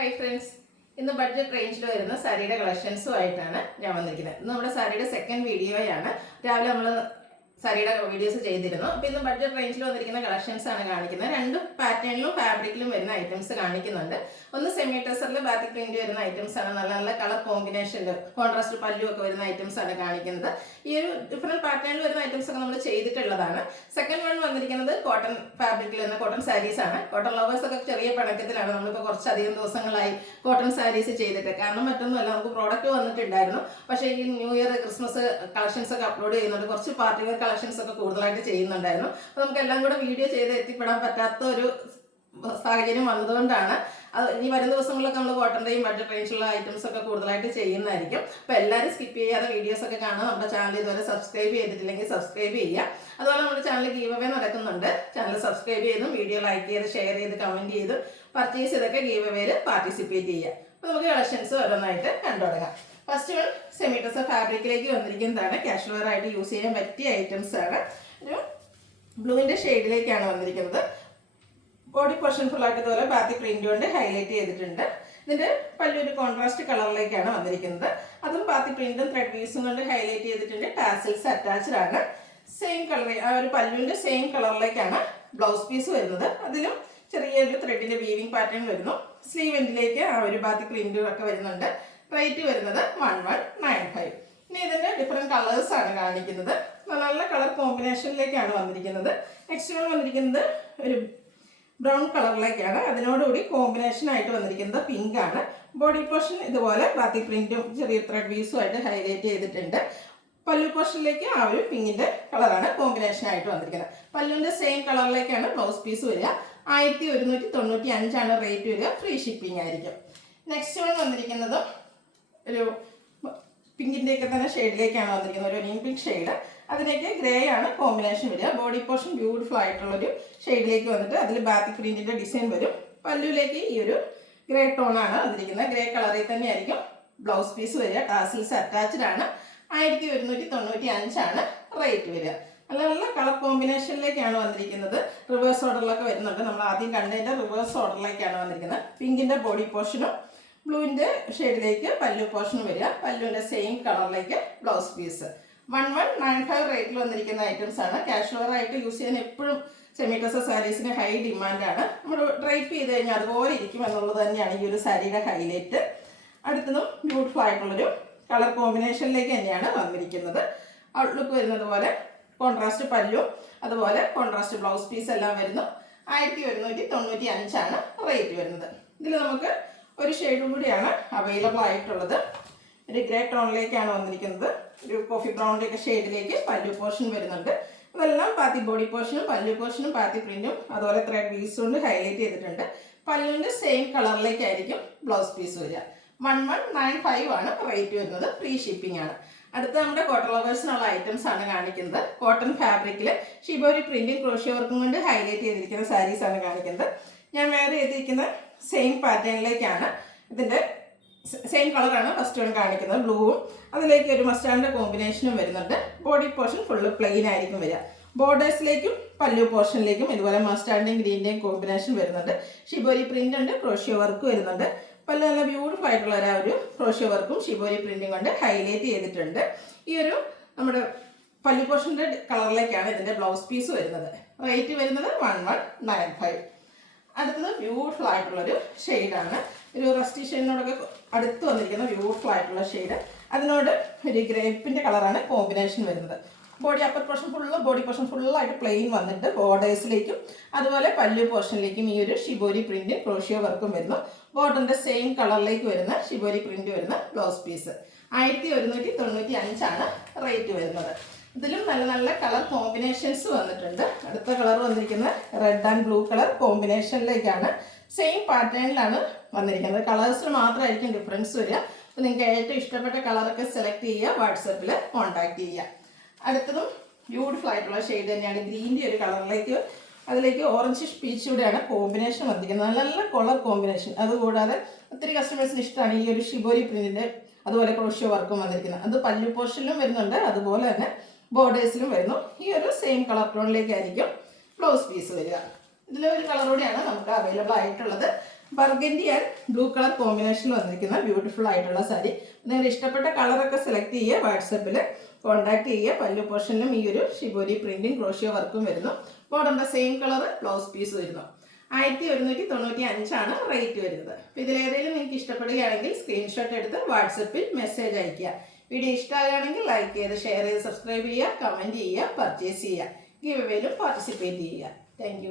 Hi friends, ഇന്ന് budget റേഞ്ചിൽ വരുന്ന സാരിയുടെ കളക്ഷൻസുമായിട്ടാണ് ഞാൻ വന്നിരിക്കുന്നത്. ഇന്ന് നമ്മുടെ സാരിയുടെ സെക്കൻഡ് വീഡിയോയാണ്. രാവിലെ നമ്മൾ സാരിയുടെ വീഡിയോസ് ചെയ്തിരുന്നു. അപ്പോൾ ഇന്ന് ബഡ്ജറ്റ് റേഞ്ചിൽ വന്നിരിക്കുന്ന കളക്ഷൻസ് ആണ് കാണിക്കുന്നത്. രണ്ട് പാറ്റേണിലും ഫാബ്രിക്കിലും വരുന്ന ഐറ്റംസ് കാണിക്കുന്നുണ്ട്. ഒന്ന് സെമി ടെസറിൽ ബാത്തിക് പ്രിന്റ് വരുന്ന ഐറ്റംസ് ആണ്. നല്ല നല്ല കളർ കോമ്പിനേഷനിൽ കോൺട്രാസ്റ്റ് പല്ലു ഒക്കെ വരുന്ന ഐറ്റംസ് ആണ് കാണിക്കുന്നത്. ഈ ഒരു ഡിഫറെന്റ് പാറ്റേണിൽ വരുന്ന ഐറ്റംസ് ഒക്കെ നമ്മൾ ചെയ്തിട്ടുള്ളതാണ്. സെക്കൻഡ് വൺ വന്നിരിക്കുന്നത് കോട്ടൺ ഫാബ്രിക്കിൽ വരുന്ന കോട്ടൺ സാരീസ് ആണ്. കോട്ടൺ ലവേഴ്സ് ഒക്കെ ചെറിയ പണക്കത്തിലാണ്. നമ്മളിപ്പോൾ കുറച്ചധികം ദിവസങ്ങളായി കോട്ടൺ സാരീസ് ചെയ്തിട്ട്. കാരണം മറ്റൊന്നുമല്ല, നമുക്ക് പ്രോഡക്റ്റ് വന്നിട്ടുണ്ടായിരുന്നു. പക്ഷേ ഈ ന്യൂ ഇയർ ക്രിസ്മസ് കളക്ഷൻസ് ഒക്കെ അപ്ലോഡ് ചെയ്യുന്നുണ്ട്. കുറച്ച് പാർട്ടി വെയർ കളക്ഷൻസ് ഒക്കെ കൂടുതലായിട്ട് ചെയ്യുന്നുണ്ടായിരുന്നു. അപ്പോൾ നമുക്ക് എല്ലാം കൂടെ വീഡിയോ ചെയ്ത് എത്തിപ്പെടാൻ പറ്റാത്ത ഒരു സാഹചര്യം വന്നതുകൊണ്ടാണ്. അത് ഇനി വരുന്ന ദിവസങ്ങളിലൊക്കെ നമ്മൾ കോട്ടൻ്റെയും ബഡ്ജറ്റ് റേഞ്ചുള്ള ഐറ്റംസ് ഒക്കെ കൂടുതലായിട്ട് ചെയ്യുന്നതായിരിക്കും. അപ്പോൾ എല്ലാവരും സ്കിപ്പ് ചെയ്യാതെ വീഡിയോസ് ഒക്കെ കാണുക. നമ്മുടെ ചാനൽ ഇതുവരെ സബ്സ്ക്രൈബ് ചെയ്തിട്ടില്ലെങ്കിൽ സബ്സ്ക്രൈബ് ചെയ്യുക. അതുപോലെ നമ്മുടെ ചാനൽ ഗീവ് അവേ നടക്കുന്നുണ്ട്. ചാനൽ സബ്സ്ക്രൈബ് ചെയ്തും വീഡിയോ ലൈക്ക് ചെയ്ത് ഷെയർ ചെയ്ത് കമൻറ്റ് ചെയ്ത് പർച്ചേസ് ചെയ്തൊക്കെ ഗീവ് അവേയിൽ പാർട്ടിസിപ്പേറ്റ് ചെയ്യുക. അപ്പോൾ നമുക്ക് കളക്ഷൻസ് ഓരോന്നായിട്ട് കണ്ടു തുടങ്ങാം. ഫസ്റ്റ് വൺ സെമി ടെസർ ഫാബ്രിക്കിലേക്ക് വന്നിരിക്കുന്നതാണ്. കാഷ്വൽ വെയർ ആയിട്ട് യൂസ് ചെയ്യാൻ പറ്റിയ ഐറ്റംസ് ആണ്. ഒരു ബ്ലൂവിൻ്റെ ഷെയ്ഡിലേക്കാണ് വന്നിരിക്കുന്നത്. ബോഡി പോർഷൻ ഫുള്ളായിട്ട് ഇതുപോലെ ബാത്തി പ്രിന്റ് കൊണ്ട് ഹൈലൈറ്റ് ചെയ്തിട്ടുണ്ട്. ഇതിൻ്റെ പല്ലൊരു കോൺട്രാസ്റ്റ് കളറിലേക്കാണ് വന്നിരിക്കുന്നത്. അതും ബാത്തി പ്രിന്റും ത്രെഡ് വീസും കൊണ്ട് ഹൈലൈറ്റ് ചെയ്തിട്ടുണ്ട്. ടാസിൽസ് അറ്റാച്ച്ഡ് ആണ്. സെയിം കളർ, ആ ഒരു പല്ലുവിൻ്റെ സെയിം കളറിലേക്കാണ് ബ്ലൗസ് പീസ് വരുന്നത്. അതിലും ചെറിയൊരു ത്രെഡിൻ്റെ വീവിങ് പാറ്റേൺ വരുന്നു. സ്ലീവ് എൻഡിലേക്ക് ആ ഒരു ബാത്തി പ്രിന്റും ഒക്കെ വരുന്നുണ്ട്. റേറ്റ് വരുന്നത് 1195. ഇനി ഇതിൻ്റെ ഡിഫറെൻറ്റ് കളേഴ്സ് ആണ് കാണിക്കുന്നത്. നല്ല കളർ കോമ്പിനേഷനിലേക്കാണ് വന്നിരിക്കുന്നത്. നെക്സ്റ്റ് വൺ വന്നിരിക്കുന്നത് ഒരു ബ്രൗൺ കളറിലേക്കാണ്. അതിനോടുകൂടി കോമ്പിനേഷനായിട്ട് വന്നിരിക്കുന്നത് പിങ്ക് ആണ്. ബോഡി പോർഷൻ ഇതുപോലെ ബാത്തി പ്രിന്റും ചെറിയ ത്രെഡ് വീസും ആയിട്ട് ഹൈലൈറ്റ് ചെയ്തിട്ടുണ്ട്. പല്ലു പോർഷനിലേക്ക് ആ ഒരു പിങ്കിൻ്റെ കളറാണ് കോമ്പിനേഷനായിട്ട് വന്നിരിക്കുന്നത്. പല്ലുവിൻ്റെ സെയിം കളറിലേക്കാണ് ബ്ലൗസ് പീസ് വരിക. 1195 റേറ്റ് വരിക. ഫ്രീ ഷിപ്പിംഗ് ആയിരിക്കും. നെക്സ്റ്റ് വൺ വന്നിരിക്കുന്നത് ഒരു പിങ്കിൻ്റെയൊക്കെ തന്നെ ഷെയ്ഡിലേക്കാണ് വന്നിരിക്കുന്നത്. ഒരു ഒനിയൻ പിങ്ക് ഷെയ്ഡ്. അതിലേക്ക് ഗ്രേ ആണ് കോമ്പിനേഷൻ വരിക. ബോഡി പോർഷൻ ബ്യൂട്ടിഫുൾ ആയിട്ടുള്ളൊരു ഷെയ്ഡിലേക്ക് വന്നിട്ട് അതിൽ ബാത്തിക് പ്രിന്റിൻ്റെ ഡിസൈൻ വരും. പല്ലുവിലേക്ക് ഈ ഒരു ഗ്രേ ടോണാണ് വന്നിരിക്കുന്നത്. ഗ്രേ കളറിൽ തന്നെ ആയിരിക്കും ബ്ലൗസ് പീസ് വരിക. ടാസിൽസ് അറ്റാച്ച്ഡ് ആണ്. 1195 റേറ്റ് വരിക. നല്ല നല്ല കളർ കോമ്പിനേഷനിലേക്കാണ് വന്നിരിക്കുന്നത്. റിവേഴ്സ് ഓർഡറിലൊക്കെ വരുന്നുണ്ട്. നമ്മൾ ആദ്യം കണ്ടതിൻ്റെ റിവേഴ്സ് ഓർഡറിലേക്കാണ് വന്നിരിക്കുന്നത്. പിങ്കിൻ്റെ ബോഡി പോർഷനും ബ്ലൂവിൻ്റെ ഷെയ്ഡിലേക്ക് പല്ലു പോർഷനും വരിക. പല്ലുവിൻ്റെ സെയിം കളറിലേക്ക് ബ്ലൗസ് പീസ്. 1195 റേറ്റിൽ വന്നിരിക്കുന്ന ഐറ്റംസ് ആണ്. കാഷ്വൽ വെയർ ആയിട്ട് യൂസ് ചെയ്യാൻ എപ്പോഴും സെമി ടെസർ സാരീസിന് ഹൈ ഡിമാൻഡാണ്. നമ്മൾ ഡ്രൈപ്പ് ചെയ്ത് കഴിഞ്ഞാൽ അതുപോലെ ഇരിക്കും എന്നുള്ളത് തന്നെയാണ് ഈ ഒരു സാരിയുടെ ഹൈലൈറ്റ്. അടുത്തതും ബ്യൂട്ടിഫുൾ ആയിട്ടുള്ളൊരു കളർ കോമ്പിനേഷനിലേക്ക് തന്നെയാണ് വന്നിരിക്കുന്നത്. ഔട്ട്ലുക്ക് വരുന്നത് പോലെ കോൺട്രാസ്റ്റ് പല്ലും അതുപോലെ കോൺട്രാസ്റ്റ് ബ്ലൗസ് പീസ് എല്ലാം വരുന്നു. 1195 റേറ്റ് വരുന്നത്. ഇതിൽ നമുക്ക് ഒരു ഷെയ്ഡും കൂടിയാണ് അവൈലബിൾ ആയിട്ടുള്ളത്. ഒരു ഗ്രേ ടോണിലേക്കാണ് വന്നിരിക്കുന്നത്. ഒരു കോഫി ബ്രൗണിൻ്റെ ഒക്കെ ഷെയ്ഡിലേക്ക് പല്ലു പോർഷൻ വരുന്നുണ്ട്. അതെല്ലാം പാത്തി ബോഡി പോർഷനും പല്ലു പോർഷനും പാത്തി പ്രിന്റും അതുപോലെ ത്രെഡ് വീസ് കൊണ്ട് ഹൈലൈറ്റ് ചെയ്തിട്ടുണ്ട്. പല്ലുവിൻ്റെ സെയിം കളറിലേക്കായിരിക്കും ബ്ലൗസ് പീസ് വരിക. 1195 റേറ്റ് വരുന്നത്. ഫ്രീ ഷിപ്പിംഗ് ആണ്. അടുത്ത നമ്മുടെ കോട്ടൺ ലവേഴ്സിനുള്ള ഐറ്റംസ് ആണ് കാണിക്കുന്നത്. കോട്ടൺ ഫാബ്രിക്കിൽ ഷിബോരി പ്രിന്റും ക്രോഷ്യോ വർക്കും കൊണ്ട് ഹൈലൈറ്റ് ചെയ്തിരിക്കുന്ന സാരീസ് ആണ് കാണിക്കുന്നത്. ഞാൻ വേറെ ചെയ്തിരിക്കുന്ന സെയിം പാറ്റേണിലേക്കാണ്. ഇതിൻ്റെ സെയിം കളറാണ് ഫസ്റ്റ് വൺ കാണിക്കുന്നത്. ബ്ലൂവും അതിലേക്ക് ഒരു മസ്റ്റാർഡിൻ്റെ കോമ്പിനേഷനും വരുന്നുണ്ട്. ബോഡി പോർഷൻ ഫുള്ള് പ്ലെയിൻ ആയിരിക്കും വരിക. ബോർഡേഴ്സിലേക്കും പല്ലു പോർഷനിലേക്കും ഇതുപോലെ മസ്റ്റാർഡിൻ്റെയും ഗ്രീൻ്റെയും കോമ്പിനേഷൻ വരുന്നുണ്ട്. ഷിബോരി പ്രിൻ്റ് ഉണ്ട്, ക്രോഷ്യോ വർക്ക് വരുന്നുണ്ട്. പല നല്ല ബ്യൂട്ടിഫുൾ ആയിട്ടുള്ള ഒരു ക്രോഷ്യോ വർക്കും ഷിബോരി പ്രിന്റും കൊണ്ട് ഹൈലൈറ്റ് ചെയ്തിട്ടുണ്ട്. ഈ ഒരു നമ്മുടെ പല്ലു പോർഷൻ്റെ കളറിലേക്കാണ് ഇതിൻ്റെ ബ്ലൗസ് പീസ് വരുന്നത്. റേറ്റ് വരുന്നത് 1195. അടുത്തത് ബ്യൂട്ടിഫുൾ ആയിട്ടുള്ളൊരു ഷെയ്ഡാണ്. ഒരു റസ്റ്റി ഷെയ്ഡിനോടൊക്കെ അടുത്ത് വന്നിരിക്കുന്ന ബ്യൂട്ടിഫുൾ ആയിട്ടുള്ള ഷെയ്ഡ്. അതിനോട് ഒരു ഗ്രേപ്പിൻ്റെ കളറാണ് കോമ്പിനേഷൻ വരുന്നത്. Body upper portion body portion ഫുള്ളായിട്ട് പ്ലെയിൻ വന്നിട്ട് ബോർഡേഴ്സിലേക്കും അതുപോലെ പല്ലു പോർഷനിലേക്കും ഈ ഒരു ഷിബോരി പ്രിന്റ് ക്രോഷ്യോ വർക്കും വരുന്നു. ബോർഡറിൻ്റെ സെയിം കളറിലേക്ക് വരുന്ന ഷിബോരി പ്രിന്റ് വരുന്ന ബ്ലൗസ് പീസ്. 1195 റേറ്റ് വരുന്നത്. ഇതിലും നല്ല നല്ല കളർ കോമ്പിനേഷൻസ് വന്നിട്ടുണ്ട്. അടുത്ത കളർ വന്നിരിക്കുന്നത് റെഡ് ആൻഡ് ബ്ലൂ കളർ കോമ്പിനേഷനിലേക്കാണ്. സെയിം പാറ്റേണിലാണ് വന്നിരിക്കുന്നത്. കളേഴ്സിന് മാത്രമായിരിക്കും ഡിഫറൻസ് വരിക. അപ്പോൾ നിങ്ങൾക്ക് ഏറ്റവും ഇഷ്ടപ്പെട്ട കളറൊക്കെ സെലക്ട് ചെയ്യുക. വാട്സപ്പിൽ കോൺടാക്ട് ചെയ്യുക. അടുത്തതും ബ്യൂട്ടിഫുൾ ആയിട്ടുള്ള ഷെയ്ഡ് തന്നെയാണ്. ഗ്രീൻ്റെ ഒരു കളറിലേക്ക് അതിലേക്ക് ഓറഞ്ച് പീച്ചൂടെയാണ് കോമ്പിനേഷൻ വന്നിരിക്കുന്നത്. നല്ല നല്ല കളർ കോമ്പിനേഷൻ. അതുകൂടാതെ ഒത്തിരി കസ്റ്റമേഴ്സിന് ഇഷ്ടമാണ് ഈ ഒരു ഷിബോരി പ്രിന്റിൻ്റെ അതുപോലെ ക്രോഷ്യോ വർക്കും വന്നിരിക്കുന്നത്. അത് പല്ലു പോർഷനിലും വരുന്നുണ്ട്, അതുപോലെ തന്നെ ബോർഡേഴ്സിലും വരുന്നു. ഈ ഒരു സെയിം കളർ ടോണിലേക്കായിരിക്കും ബ്ലൗസ് പീസ് വരിക. ഇതിലൊരു കളർ കൂടിയാണ് നമുക്ക് അവൈലബിൾ ആയിട്ടുള്ളത്. ബർഗൻഡി ആൻഡ് ബ്ലൂ കളർ കോമ്പിനേഷനിൽ വന്നിരിക്കുന്ന ബ്യൂട്ടിഫുൾ ആയിട്ടുള്ള സാരി. നിങ്ങളുടെ ഇഷ്ടപ്പെട്ട കളറൊക്കെ സെലക്ട് ചെയ്യുക, വാട്സപ്പിൽ കോൺടാക്ട് ചെയ്യുക. പല്ലു പോർഷനിലും ഈ ഒരു ഷിബോരി പ്രിന്റും ക്രോഷ്യോ വർക്കും വരുന്നു. ബോർഡറിൻ്റെ സെയിം കളർ ബ്ലൗസ് പീസ് വരുന്നു. 1195 റേറ്റ് വരുന്നത്. അപ്പോൾ ഇതിലേതെങ്കിലും നിങ്ങൾക്ക് ഇഷ്ടപ്പെടുകയാണെങ്കിൽ സ്ക്രീൻഷോട്ട് എടുത്ത് വാട്സപ്പിൽ മെസ്സേജ് അയയ്ക്കുക. വീഡിയോ ഇഷ്ടമാകുകയാണെങ്കിൽ ലൈക്ക് ചെയ്ത്, ഷെയർ ചെയ്ത്, സബ്സ്ക്രൈബ് ചെയ്യുക, കമൻറ്റ് ചെയ്യുക, പർച്ചേസ് ചെയ്യുക, ഗിവ് അവേയിലും പാർട്ടിസിപ്പേറ്റ് ചെയ്യുക. താങ്ക്